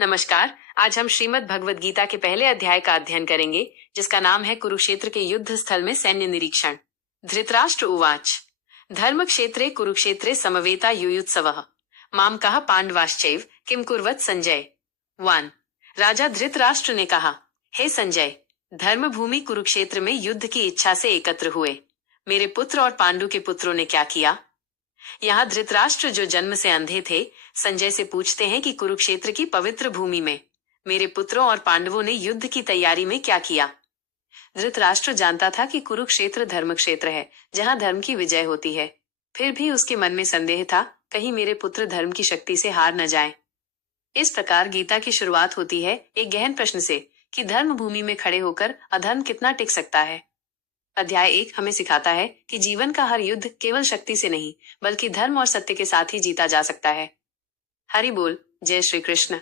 नमस्कार। आज हम श्रीमद् भगवद गीता के पहले अध्याय का अध्ययन करेंगे, जिसका नाम है कुरुक्षेत्र के युद्ध स्थल में सैन्य निरीक्षण। धृतराष्ट्र उवाच धर्म क्षेत्रे कुरुक्षेत्रे समवेता युयुत्सवः माम कहा पांडवाश्चैव किम कुर्वत संजय। 1। राजा धृतराष्ट्र ने कहा, हे संजय, धर्म भूमि कुरुक्षेत्र में युद्ध की इच्छा से एकत्र हुए मेरे पुत्र और पांडु के पुत्रों ने क्या किया। यहाँ धृतराष्ट्र, जो जन्म से अंधे थे, संजय से पूछते हैं कि कुरुक्षेत्र की पवित्र भूमि में मेरे पुत्रों और पांडवों ने युद्ध की तैयारी में क्या किया। धृतराष्ट्र जानता था कि कुरुक्षेत्र धर्म क्षेत्र है, जहाँ धर्म की विजय होती है। फिर भी उसके मन में संदेह था, कहीं मेरे पुत्र धर्म की शक्ति से हार न जाएं। इस प्रकार गीता की शुरुआत होती है एक गहन प्रश्न से कि धर्म भूमि में खड़े होकर अधर्म कितना टिक सकता है। अध्याय 1 हमें सिखाता है कि जीवन का हर युद्ध केवल शक्ति से नहीं, बल्कि धर्म और सत्य के साथ ही जीता जा सकता है। हरि बोल। जय श्री कृष्ण।